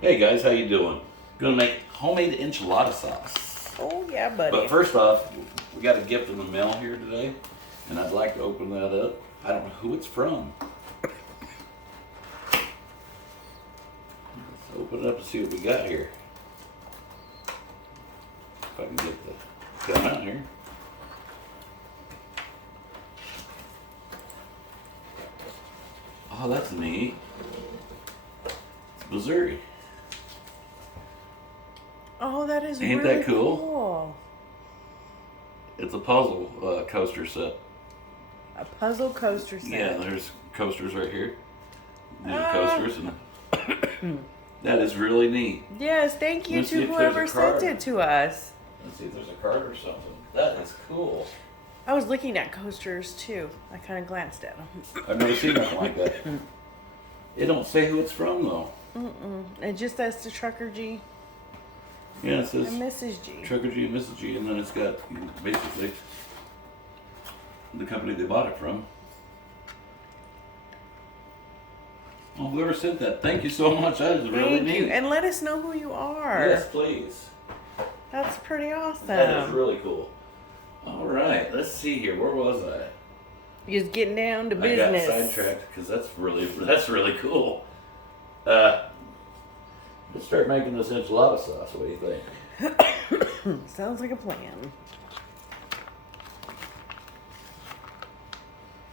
Hey guys, how you doing? Gonna make homemade enchilada sauce. Oh yeah, buddy. But first off, we got a gift in the mail here today, and I'd like to open that up. I don't know who it's from. Let's open it up and see what we got here. If I can get the gun out here. Oh, that's neat. It's Missouri. Oh, that is Ain't really that cool? It's a puzzle coaster set. A puzzle coaster set. Yeah, there's coasters right here. Coasters, and that is really neat. Yes, thank you Let's see to if there's whoever a sent card. it to us. Let's see if there's a card or something. That is cool. I was looking at coasters too. I kind of glanced at them. I've never seen nothing like that. It don't say who it's from though. It just says to Trucker G Yeah, it says and Mrs. G. Trucker G and Mrs. G, and then it's got basically the company they bought it from. Well, whoever sent that, thank you so much. That is really Thank neat. you, and let us know who you are. Yes, please. That's pretty awesome. That is really cool. All right, let's see here. Where was I? Just getting down to I business. got sidetracked because that's really cool. Let's start making this enchilada sauce. What do you think? Sounds like a plan.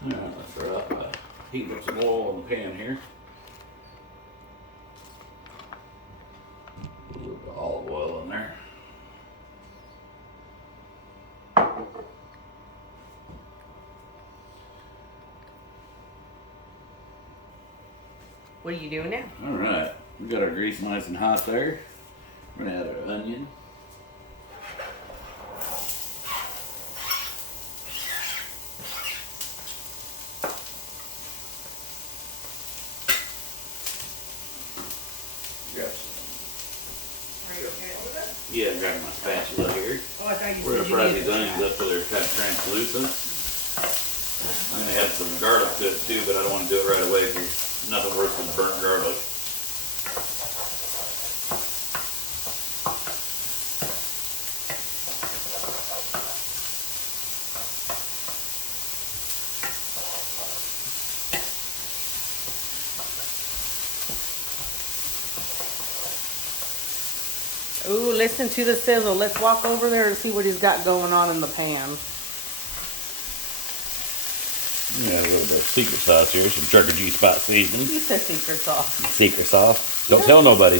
All right, let's start off by heating up some oil in the pan here. A little bit of olive oil in there. What are you doing now? All right, we got our grease nice and hot there. We're gonna add our onion. Grab some. Are you okay with that? Yeah, grabbing my spatula here. Oh, I thought you We're said gonna fry you these needed onions up till they're kind of translucent. I'm gonna add some garlic to it too, but I don't want to do it right away because nothing worse than burnt garlic. Ooh, listen to the sizzle. Let's walk over there and see what he's got going on in the pan. Yeah, a little bit of secret sauce here, some Trucker G spot seasoning. You said secret sauce. Secret sauce. Don't tell nobody.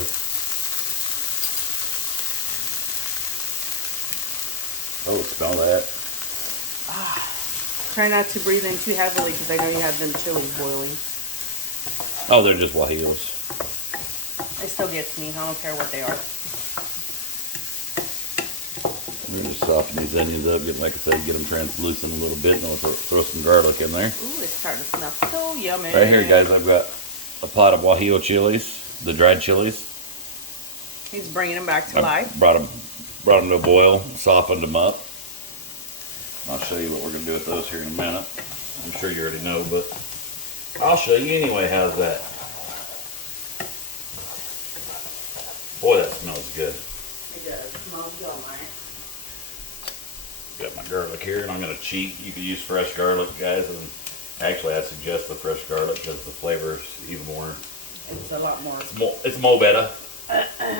Oh, smell that. Try not to breathe in too heavily because I know you have them chilies boiling. Oh, they're just guajillos. It still gets me. I don't care what they are. We're just soften these onions up, like I said, get them translucent a little bit, and we'll throw some garlic in there. Ooh, it's starting to smell so yummy. Right here, guys, I've got a pot of guajillo chilies, the dried chilies. He's bringing them back to I life. brought them to a boil, softened them up. I'll show you what we're going to do with those here in a minute. I'm sure you already know, but I'll show you anyway. How's that? Boy, that smells good. It does. It smells yummy. Got my garlic here, and I'm going to cheat. You can use fresh garlic, guys, and actually I suggest the fresh garlic because the flavor is even more. It's a lot more. It's more better.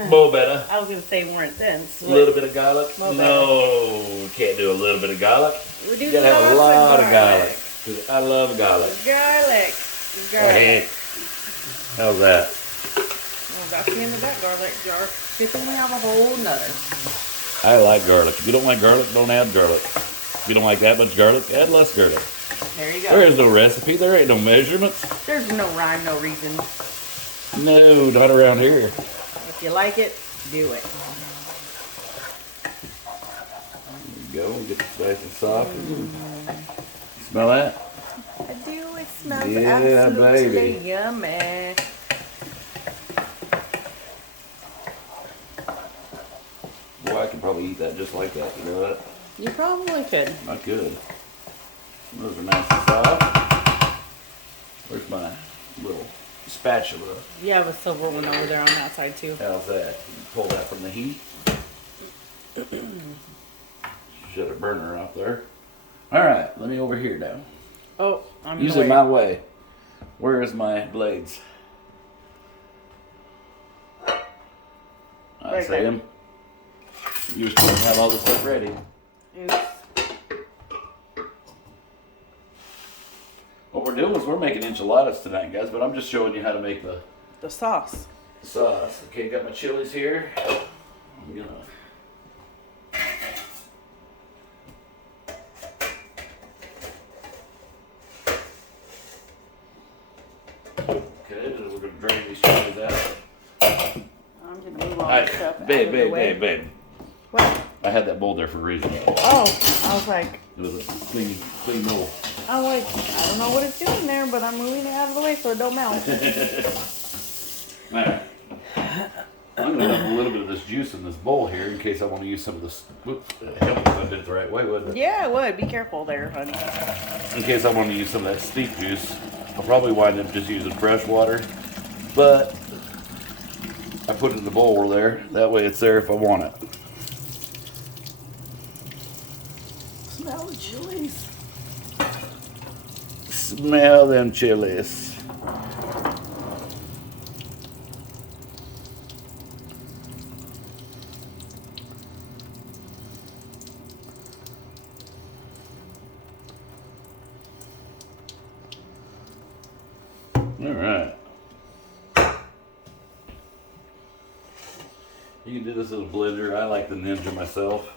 More better. I was going to say more intense. A little bit of garlic. More No, can't do a little bit of garlic. We do You gotta have a lots lot of garlic. 'Cause I love garlic. Garlic. Go ahead. How's that? Oh, got you into that garlic jar. Chicken, we have a whole nother. I like garlic. If you don't like garlic, don't add garlic. If you don't like that much garlic, add less garlic. There you go. There is no recipe. There ain't no measurements. There's no rhyme, no reason. No, not around here. If you like it, do it. There you go. Get it nice and soft. Smell that? I do. It smells Yeah, absolutely baby. yummy. Boy, I could probably eat that just like that. You know that? You probably could. I could. Those are nice and soft. Where's my little spatula. You have a silver one over there on that side too. How's that? You pull that from the heat. Shut a burner off there. All right, let me over here now. Oh, I'm Use it my way. Where is my blades? I Right see there. them. You were supposed to have all this stuff ready. Oops. What we're doing is we're making enchiladas tonight, guys, but I'm just showing you how to make the The sauce. sauce. Okay, got my chilies here. I'm gonna okay, we're gonna drain these chilies out. I'm gonna move all this stuff out Babe, of the babe, way. babe, babe. What? I had that bowl there for a reason. Oh, I was like, It was a clean bowl. I don't know what it's doing there, but I'm moving it out of the way so it don't melt. Alright. I'm going to dump a little bit of this juice in this bowl here in case I want to use some of this. Whoops, it'd help if I did it the right way, wouldn't it? Yeah, it would. Be careful there, honey. In case I want to use some of that steep juice, I'll probably wind up just using fresh water. But I put it in the bowl there. That way it's there if I want it. Smell the chilies. Smell them chilies. All right. You can do this in a blender. I like the Ninja myself,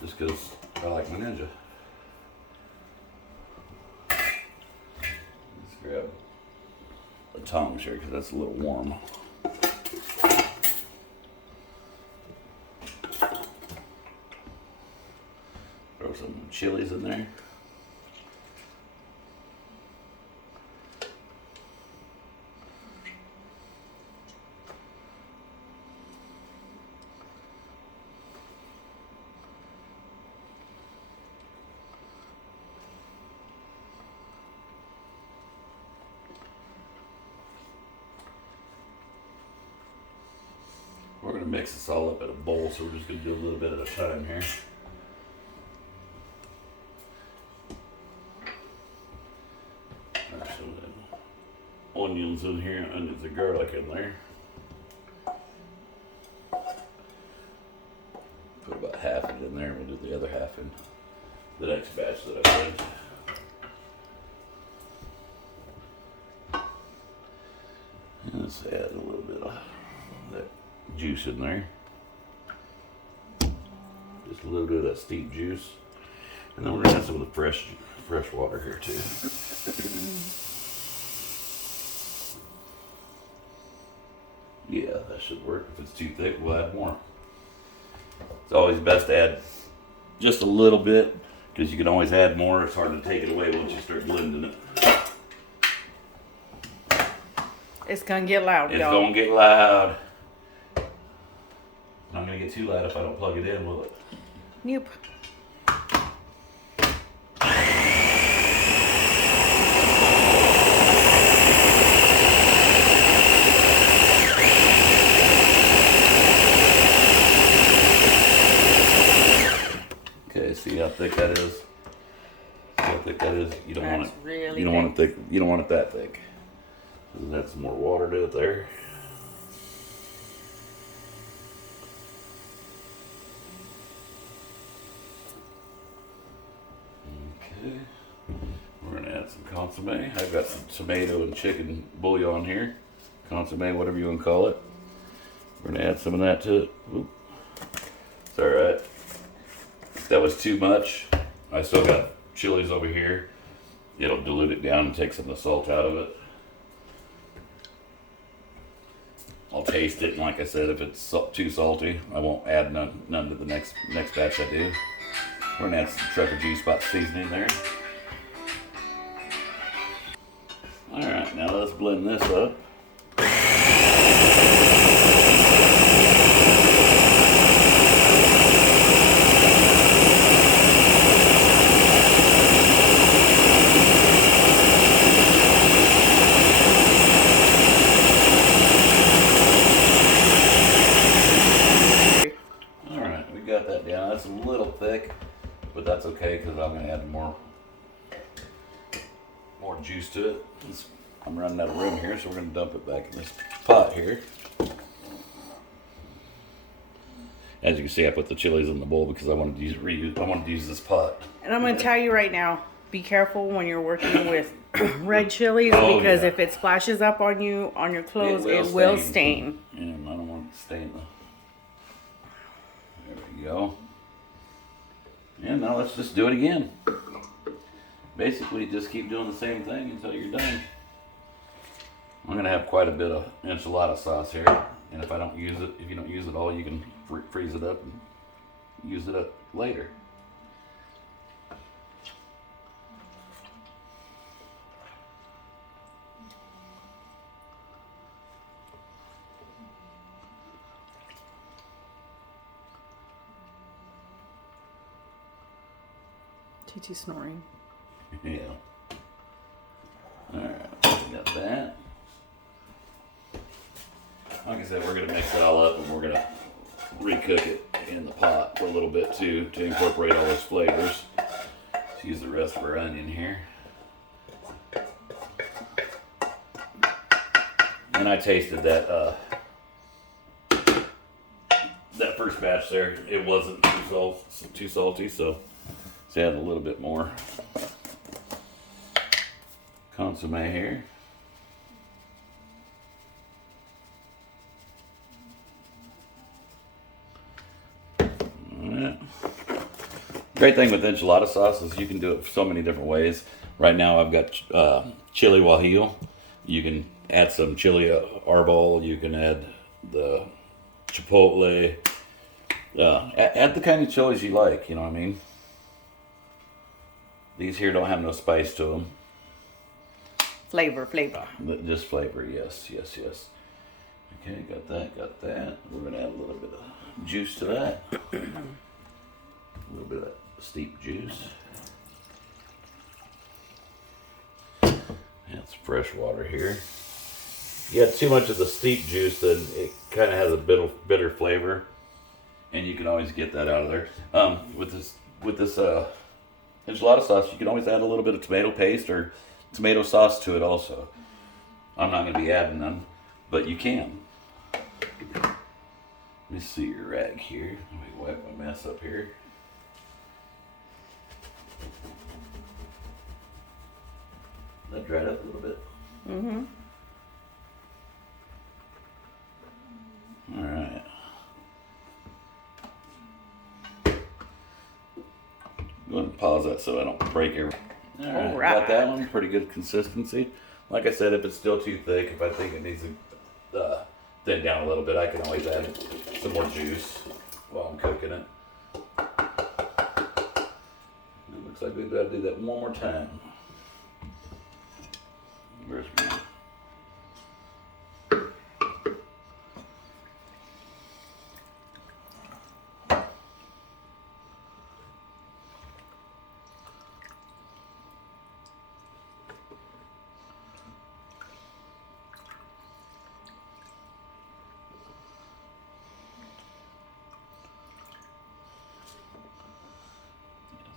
just because I like my Ninja. Let's grab the tongs here because that's a little warm. Throw some chilies in there. We're going to mix this all up in a bowl, so we're just going to do a little bit at a time here. There's some onions in here, onions and garlic in there. Put about half of it in there, and we'll do the other half in the next batch that I made. And let's add a little bit of that juice in there. Just a little bit of that steep juice. And then we're gonna add some of the fresh water here too. Yeah, that should work. If it's too thick, we'll add more. It's always best to add just a little bit because you can always add more. It's hard to take it away once you start blending it. It's gonna get loud, It's y'all. gonna get loud. Not gonna get too loud if I don't plug it in, will it? Nope. Okay, see how thick that is? See how thick that is? You don't want That's it. really You don't want it thick. You don't want it that thick. Just add some more water to it there. Okay. We're gonna add some consomme. I've got some tomato and chicken bouillon here. Consomme, whatever you want to call it. We're gonna add some of that to it. Oop. It's all right. If that was too much, I still got chilies over here. It'll dilute it down and take some of the salt out of it. I'll taste it, and like I said, if it's too salty, I won't add none to the next batch I do. We're gonna add some trucker G-spot seasoning there. All right, now let's blend this up. That's a little thick, but that's okay because I'm gonna add more juice to it. I'm running out of room here, so we're gonna dump it back in this pot here. As you can see, I put the chilies in the bowl because I wanted to use this pot. And I'm going to tell you right now, be careful when you're working with red chilies because if it splashes up on you, on your clothes, it will stain. And I don't want it to stain There we go. And now let's just do it again. Basically, just keep doing the same thing until you're done. I'm going to have quite a bit of enchilada sauce here. And if you don't use it all, you can freeze it up and use it up later. TT snoring. Yeah. Alright, got that. Like I said, we're going to mix it all up and we're going to recook it in the pot for a little bit too to incorporate all those flavors. Let's use the rest of our onion here. And I tasted that first batch there. It wasn't too salty, so let's add a little bit more consomme here. Great thing with enchilada sauce is you can do it so many different ways. Right now I've got chili guajillo. You can add some chili arbol. You can add the chipotle. Add the kind of chilies you like, you know what I mean? These here don't have no spice to them. Flavor. Just flavor, yes. Okay, got that. We're going to add a little bit of juice to that. A little bit of steep juice. Add some fresh water here. If you add too much of the steep juice, then it kind of has a bitter flavor, and you can always get that out of there. With this enchilada sauce, you can always add a little bit of tomato paste or tomato sauce to it also. I'm not going to be adding none, but you can. Let me see your rag here. Let me wipe my mess up here. That dried up a little bit. Mm-hmm. All right. Go ahead and pause that so I don't break everything. All right. Got that one. Pretty good consistency. Like I said, if it's still too thick, if I think it needs to thin down a little bit, I can always add some more juice while I'm cooking it. It looks like we've got to do that one more time. Where's my...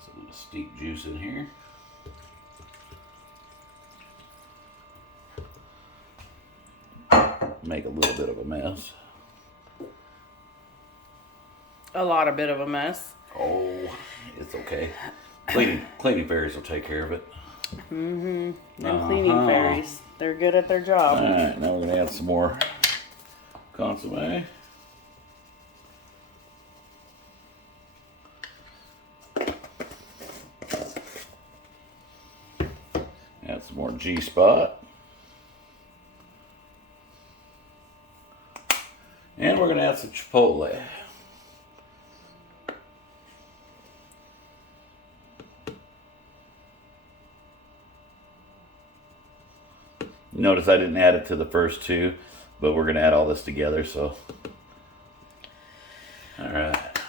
a little steep juice in here. Make a little bit of a mess. A lot of bit of a mess. Oh, it's okay. Cleaning fairies will take care of it. Mm-hmm. Them cleaning fairies. They're good at their job. Alright, now we're going to add some more consomme. Add some more G-spot. And we're going to add some chipotle. Notice I didn't add it to the first two, but we're going to add all this together, so. All right.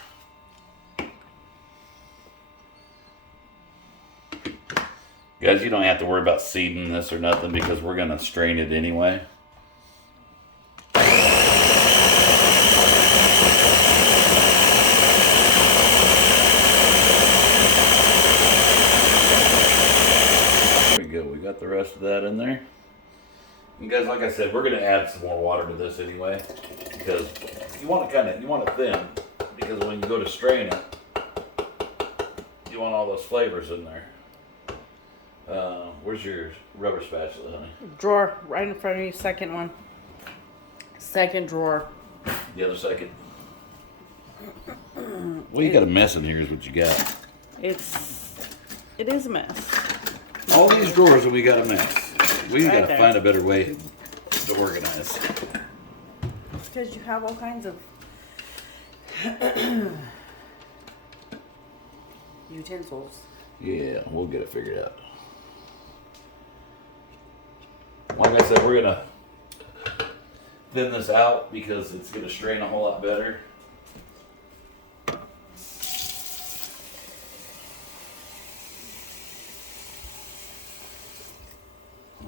Guys, you don't have to worry about seeding this or nothing because we're going to strain it anyway. rest of that in there. And guys, like I said, we're gonna add some more water to this anyway, because you want it thin, because when you go to strain it, you want all those flavors in there. Where's your rubber spatula, honey? Drawer, right in front of you, second one. Second drawer. The other second. Well, you got a mess in here is what you got. It is a mess. All these drawers and we got a mess. We Right gotta there. find a better way to organize. It's because you have all kinds of utensils. Yeah, we'll get it figured out. Like I said, we're gonna thin this out because it's gonna strain a whole lot better.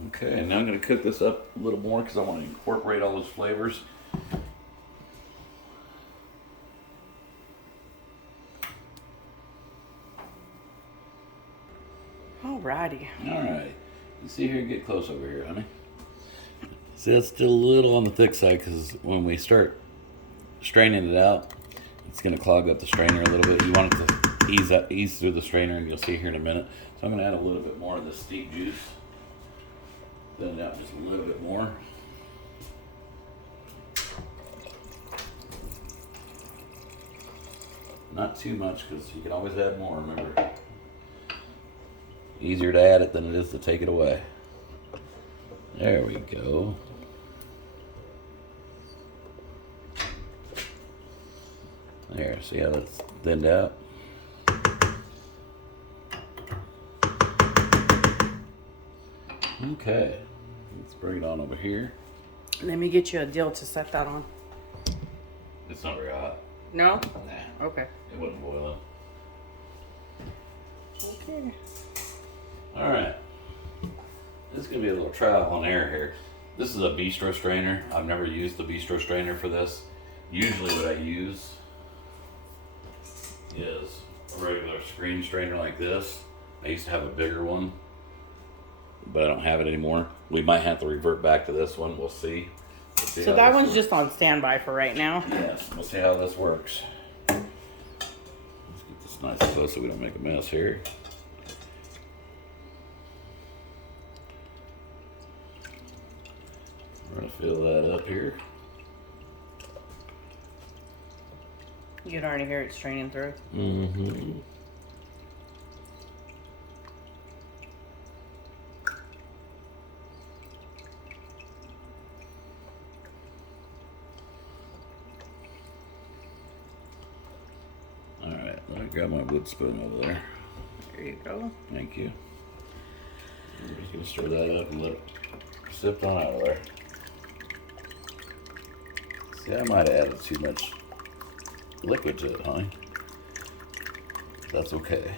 Okay, now I'm gonna cook this up a little more because I want to incorporate all those flavors. Alrighty. Alright, you see here, get close over here, honey. See, that's still a little on the thick side because when we start straining it out, it's going to clog up the strainer a little bit. You want it to ease through the strainer, and you'll see here in a minute. So I'm going to add a little bit more of this steep juice. Thin it out just a little bit more. Not too much because you can always add more, remember. Easier to add it than it is to take it away. There we go. There, see how that's thinned out? Okay, let's bring it on over here. Let me get you a deal to set that on. It's not very hot. No? Nah, Okay. it wasn't boiling. Okay. All right, this is gonna be a little trial and error here. This is a bistro strainer. I've never used the bistro strainer for this. Usually what I use is a regular screen strainer like this. I used to have a bigger one, but I don't have it anymore. We might have to revert back to this one. We'll see. So that one's just on standby for right now. Yes, we'll see how this works. Let's get this nice and close so we don't make a mess here. We're gonna fill that up here. You can already hear it straining through. Mm-hmm. All right, let me grab my wood spoon over there. There you go. Thank you. We're just gonna stir that up and let it sip on out of there. See, I might have added too much liquid to it, honey. That's okay.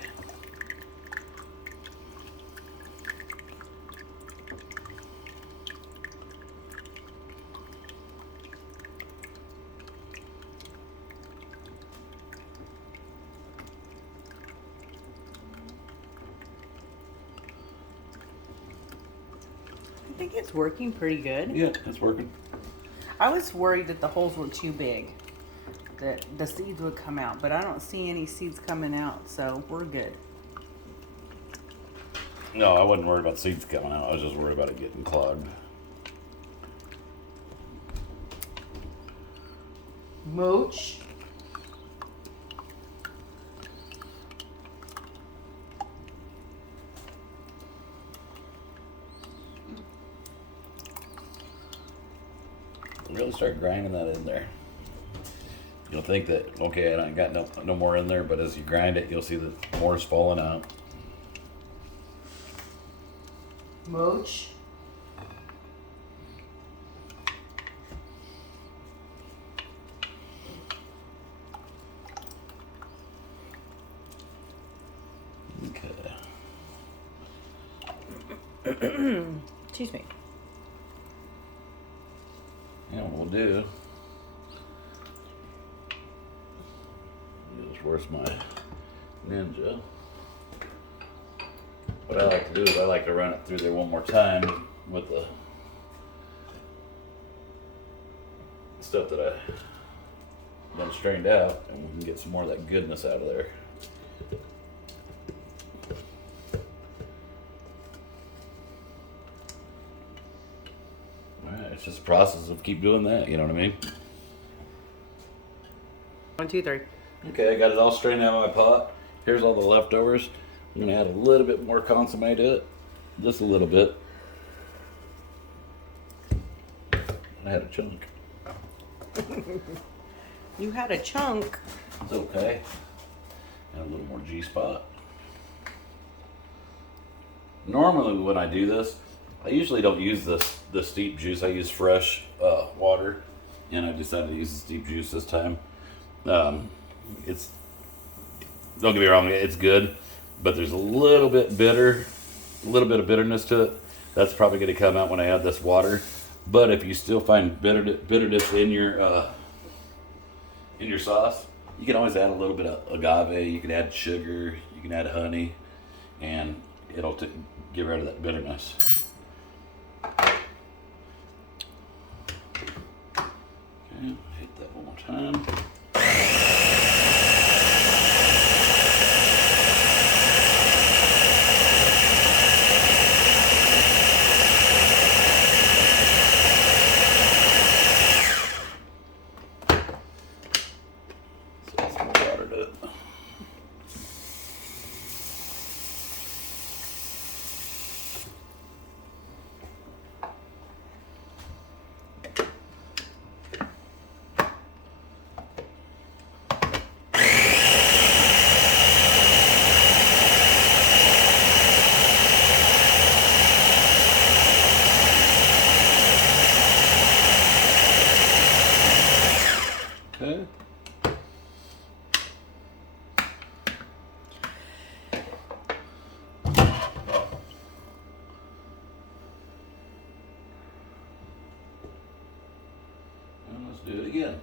I think it's working pretty good. Yeah, it's working. I was worried that the holes were too big, that the seeds would come out, but I don't see any seeds coming out, so we're good. No, I wasn't worried about seeds coming out. I was just worried about it getting clogged. Mooch. Really start grinding that in there. You'll think that, okay, I ain't got no more in there, but as you grind it, you'll see that more is falling out. Mooch. Okay. Excuse me. You know what we'll do? Just where's my Ninja? what I like to do is I like to run it through there one more time with the stuff that I done strained out, and we can get some more of that goodness out of there. Alright, it's just a process of keep doing that, you know what I mean? 1, 2, 3. Okay, I got it all strained out of my pot. Here's all the leftovers. I'm gonna add a little bit more consomme to it. Just a little bit. I had a chunk. You had a chunk. It's okay. And a little more G-spot. Normally when I do this, I usually don't use the steep juice. I use fresh water, and I decided to use the steep juice this time. It's, don't get me wrong, it's good, but there's a little bit of bitterness to it. That's probably going to come out when I add this water. But if you still find bitterness in your sauce, you can always add a little bit of agave. You can add sugar. You can add honey, and it'll get rid of that bitterness. Okay, hit that one more time. Okay. And let's do it again.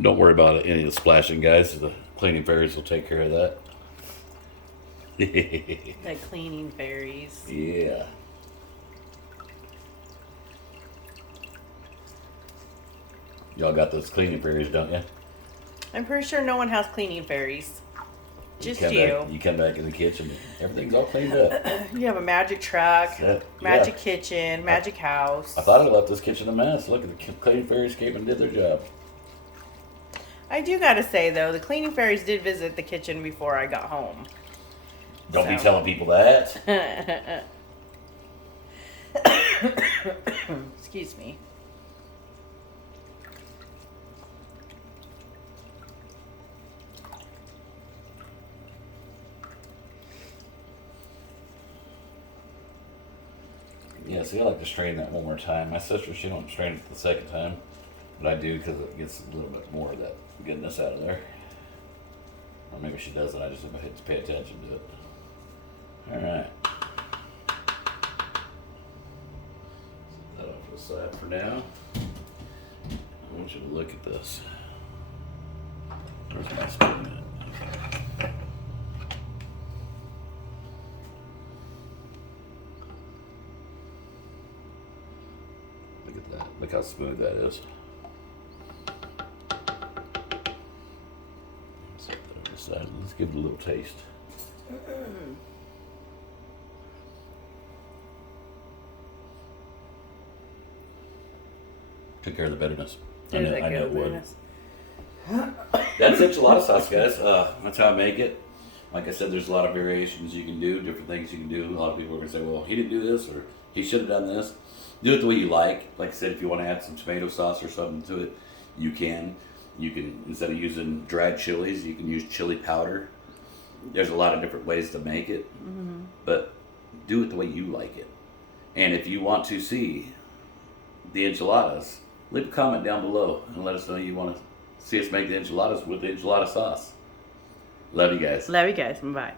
Don't worry about any of the splashing, guys. The cleaning fairies will take care of that. The cleaning fairies. Yeah. Y'all got those cleaning fairies, don't you? I'm pretty sure no one has cleaning fairies. Just you. You come back in the kitchen, everything's all cleaned up. You have a magic truck, magic kitchen, magic house. I thought I left this kitchen a mess. Look, at the cleaning fairies came and did their job. I do gotta say though, the cleaning fairies did visit the kitchen before I got home. Don't be telling people that. Excuse me. Yeah, see, I like to strain that one more time. My sister, she don't strain it the second time, but I do because it gets a little bit more of that goodness out of there. Or maybe she doesn't. I just have to pay attention to it. All right. Set that off to the side for now. I want you to look at this. Where's my spoon at? Look at that. Look how smooth that is. Set that on the side. Let's give it a little taste. Took care of the bitterness. I know it would. That's enchilada sauce, guys. That's how I make it. Like I said, there's a lot of variations you can do, different things you can do. A lot of people are going to say, well, he didn't do this, or he should have done this. Do it the way you like. Like I said, if you want to add some tomato sauce or something to it, you can. You can, instead of using dried chilies, you can use chili powder. There's a lot of different ways to make it, but do it the way you like it. And if you want to see the enchiladas, leave a comment down below and let us know you want to see us make the enchiladas with the enchilada sauce. Love you guys. Love you guys. Bye.